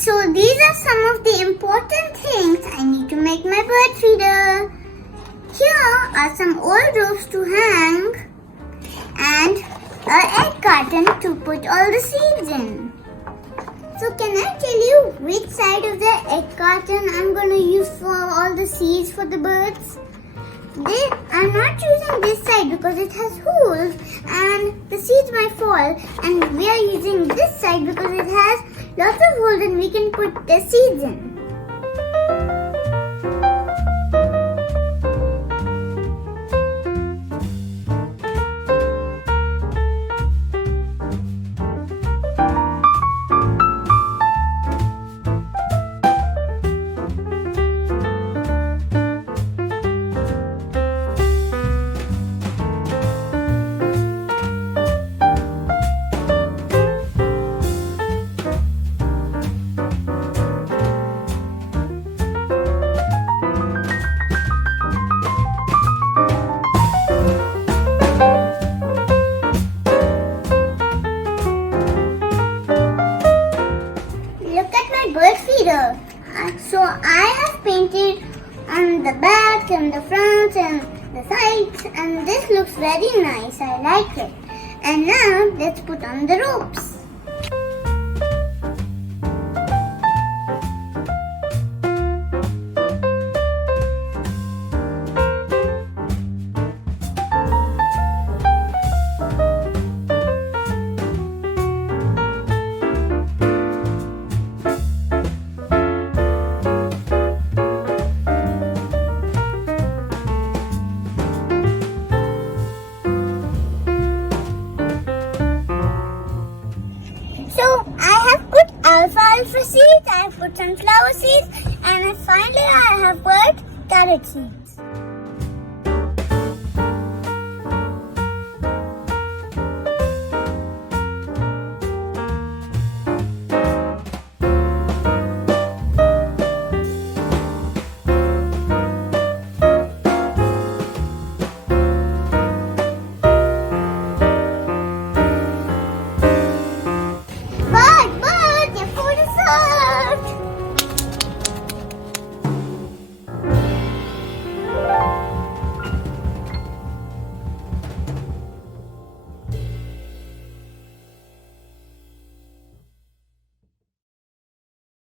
So these are some of the important things I need to make my bird feeder. Here are some old ropes to hang and an egg carton to put all the seeds in. So can I tell you which side of the egg carton I'm going to use for all the seeds for the birds? I'm not using this side because it has holes and the seeds might fall, and we are using this side because it has lots of holes and we can put the seeds in. Bird feeder. So I have painted on the back and the front and the sides, and this looks very nice. I like it. And now let's put on the ropes. Alfalfa seeds, I have put sunflower seeds, and finally I have put carrot seeds.